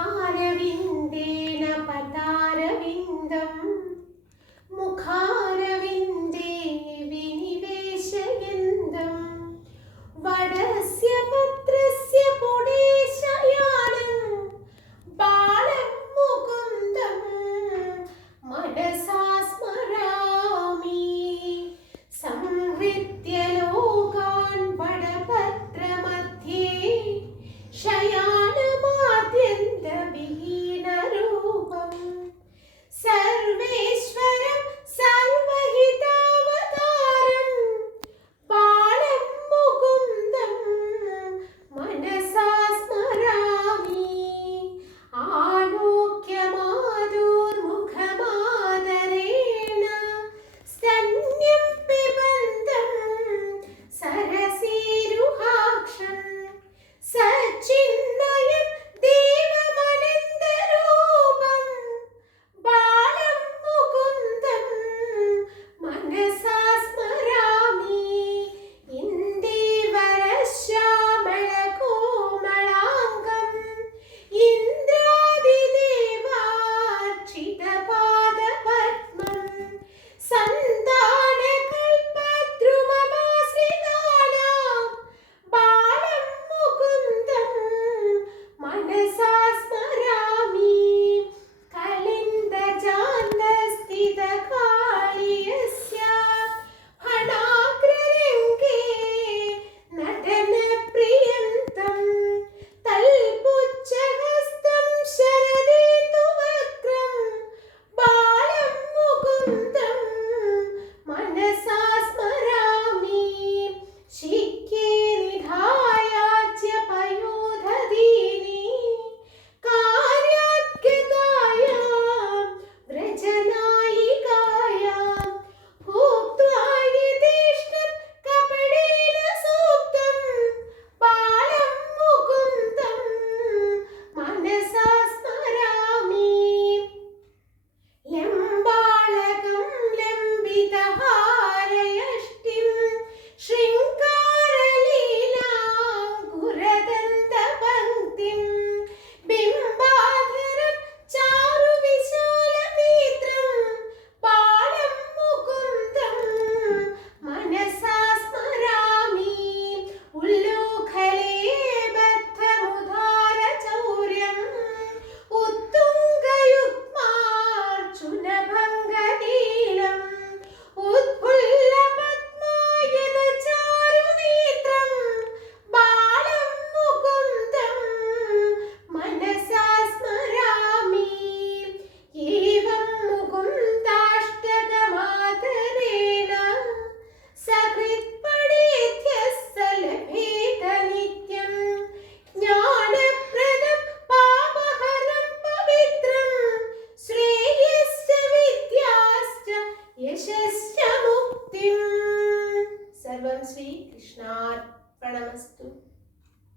करारविन्देन पदारविन्दं मुखारविन्दे विनिवेशयन्तं वडस्य पत्रस्य पुडेशयानं बालं मुकुन्दं मनसा स्मरामि संहृत्य लोकान् वडपत्रमध्ये शयानमाद्यन्तविहीनरूपं सर्वेश्वरं सर्वहितावतारं बालं मुकुन्दं मनसा स्मरामि आलोक्यमाधुर्मुखमादरेण स्तन्यं पिबन्तं सरसीरुहाक्षं सचिन्मयं देवमनन्तरूपं बालं मुकुन्दं मनसा स्मरामि इन्दीवरश्यामलकोमलाङ्गम् इन्द्रादिदेवार्चितपादपद्मं सन्तानकल्पद्रुममाश्रितानां बालं मुकुन्दं मनसा स्मरामि कलिन्दजान्तस्थितकाळीयस्य फणाग्ररङ्गे नटनप्रियन्तं तल्पुच्छहस्तं शरदेन्दुवक्त्रं बालं मुकुन्दं मनसा स्मरामि शिखे निधायाच्यपयोधदीनि कार्याद्गतायां व्रजनायिकायां भुक्त्वा यथेष्टं कपडेन सूक्तं बालं मुकुन्दं मनसा स्मरामि लम्बाळकं लम्बितहारयष्टिं शृङ्गारलीलाङ्कुरदन्तपङ्क्तिं बिम्बाधरं चारुविशालनेत्रं बालं मुकुन्दं मनसा स्मरामि उल्लूखले बद्धमुदारचौर्यम् उत्तुङ्गयुग्मार्जुनभङ्गनीलम् उत्फुल्लपद्मायतचारुनेत्रं बालं मुकुन्दं मनसा स्मरामि एवं मुकुन्दाष्टकमादरेण सकृत्पठेद्यः स लभेत नित्यं ज्ञानप्रदं पापहरं पवित्रं श्रेयश्च विद्याश्च यशश्च मुक्तिम् सर्वं श्रीकृष्णार्पणमस्तु।